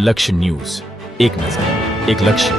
લક્ષ્ય ન્યૂઝ, એક નજર, એક લક્ષ્ય.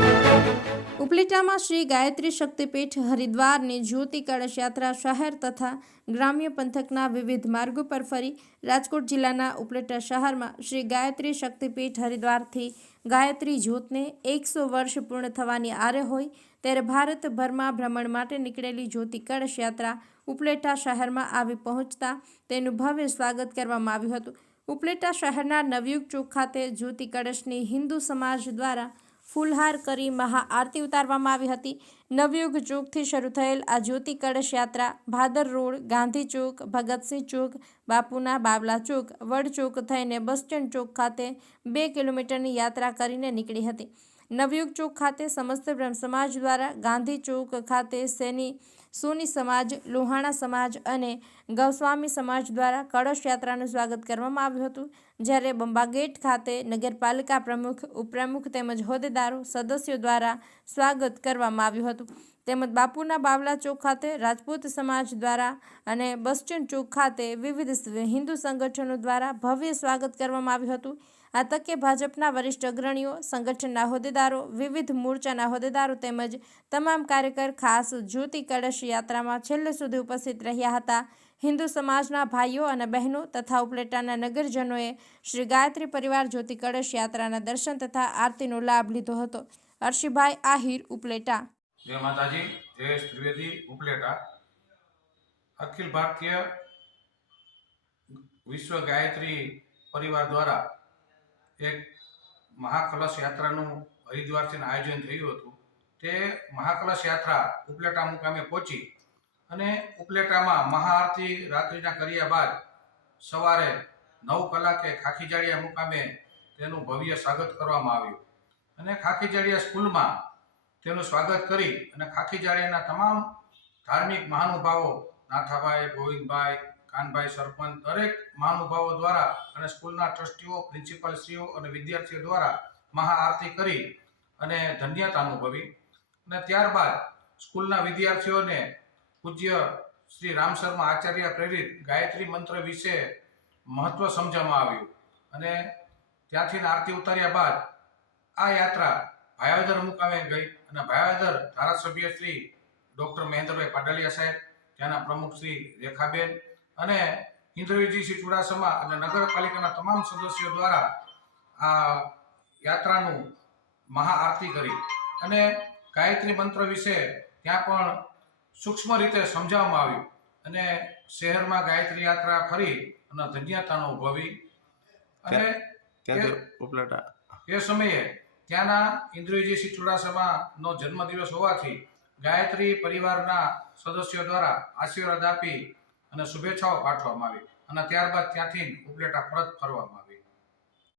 ઉપલેટામાં શ્રી ગાયત્રી શક્તિપીઠ હરિદ્વારની જ્યોતિ કળશ યાત્રા શહેર તથા ગ્રામ્ય પંથકના વિવિધ માર્ગો પર ફરી રાજકોટ જિલ્લાના ઉપલેટા શહેરમાં શ્રી ગાયત્રી શક્તિપીઠ હરિદ્વારથી ગાયત્રી જ્યોતને 100 વર્ષ પૂર્ણ થવાની આરે હોય ત્યારે ભારતભરમાં ભ્રમણ માટે નીકળેલી જ્યોતિ કળશ યાત્રા ઉપલેટા શહેરમાં આવી પહોંચતા તેનું ભવ્ય સ્વાગત કરવામાં આવ્યું હતું. ઉપલેટા શહેરના નવયુગ ચોક ખાતે જ્યોતિ કળશની હિન્દુ સમાજ દ્વારા ફૂલહાર કરી મહાઆરતી ઉતારવામાં આવી હતી. નવયુગ ચોકથી શરૂ થયેલ આ જ્યોતિ કળશ યાત્રા ભાદર રોડ, ગાંધી ચોક, ભગતસિંહ ચોક, બાપુના બાવલા ચોક, વડ ચોક થઈને બસ સ્ટેન્ડ ચોક ખાતે 2 કિલોમીટરની યાત્રા કરીને નીકળી હતી. નવયુગ ચોક ખાતે સમસ્ત બ્રહ્મ સમાજ દ્વારા, ગાંધી ચોક ખાતે સોની સમાજ, લોહાણા સમાજ અને ગૌસ્વામી સમાજ દ્વારા કળશ યાત્રાનું સ્વાગત કરવામાં આવ્યું હતું. જ્યારે બંબા ગેટ ખાતે નગરપાલિકા પ્રમુખ, ઉપપ્રમુખ તેમજ હોદ્દેદારો, સદસ્યો દ્વારા સ્વાગત કરવામાં આવ્યું હતું. તેમજ બાપુના બાવલા ચોક ખાતે રાજપૂત સમાજ દ્વારા અને બસ સ્ટેન્ડ ચોક ખાતે વિવિધ હિન્દુ સંગઠનો દ્વારા ભવ્ય સ્વાગત કરવામાં આવ્યું હતું. આ તકે ભાજપના વરિષ્ઠ અગ્રણીઓ, સંગઠનના હોદ્દેદારો, વિવિધ મોરચાના હોદ્દેદારો તેમજ તમામ કાર્યકર ખાસ જ્યોતિ કળશ યાત્રામાં છેલ્લે સુધી ઉપસ્થિત રહ્યા હતા. હિન્દુ સમાજના ભાઈઓ અને બહેનો તથા ઉપલેટાના નગરજનોએ શ્રી ગાયત્રી પરિવાર જ્યોતિ કળશ યાત્રાના દર્શન તથા આરતીનો લાભ લીધો હતો. અર્શીભાઈ આહિર, ઉપલેટા. જય માતાજી, જયેશ ત્રિવેદી, ઉપલેટા. અખિલ ભારતીય વિશ્વ ગાયત્રી પરિવાર દ્વારા એક મહાકલશ યાત્રાનું હરિદ્વારથી આયોજન થયું હતું. તે મહાકલશ યાત્રા ઉપલેટા મુકામે પહોંચી અને ઉપલેટામાં મહાઆરતી રાત્રિના કર્યા બાદ સવારે 9 કલાકે ખાખીજાળિયા મુકામે તેનું ભવ્ય સ્વાગત કરવામાં આવ્યું અને ખાખીજાળિયા સ્કૂલમાં તેનું સ્વાગત કરી અને ખાખીજાળિયાના તમામ ધાર્મિક મહાનુભાવો, નાથાભાઈ, ગોવિંદભાઈ, કાનભાઈ સરપંચ, દરેક મહાનુભાવો દ્વારા અને સ્કૂલના ટ્રસ્ટીઓ, પ્રિન્સિપાલશ્રીઓ અને વિદ્યાર્થીઓ દ્વારા મહાઆરતી કરી અને ધન્યતા અનુભવી. અને ત્યારબાદ સ્કૂલના વિદ્યાર્થીઓને પૂજ્ય શ્રી રામ શર્મા આચાર્ય પ્રેરિત ગાયત્રી મંત્ર વિશે મહત્વ સમજવામાં આવ્યું અને ત્યાંથી આરતી ઉતાર્યા બાદ આ યાત્રા ભાયાવદર મુકામે ગઈ અને ભાયાવદર ધારાસભ્ય શ્રી ડૉક્ટર મહેન્દ્રભાઈ પાડલિયા સાહેબ, ત્યાંના પ્રમુખ શ્રી રેખાબેન અને ઇન્દ્રજીતસિંહ ચુડાસમા અને નગરપાલિકાના તમામ સદસ્યો દ્વારા આ યાત્રાનું મહાઆરતી કરી અને ગાયત્રી મંત્ર વિશે ત્યાં પણ સૂક્ષ્મ રીતે સમજાવવામાં આવ્યું અને શહેરમાં ગાયત્રી યાત્રા ફરી અને ધન્યતા અનુભવી. અને એ સમયે ત્યાંના ઇન્દ્રજીતસિંહ ચુડાસમાનો જન્મદિવસ હોવાથી ગાયત્રી પરિવારના સદસ્યો દ્વારા આશીર્વાદ આપી અને શુભેચ્છાઓ પાઠવવામાં આવી અને ત્યારબાદ ત્યાંથી ઉપલેટા પરત ફરવામાં આવી.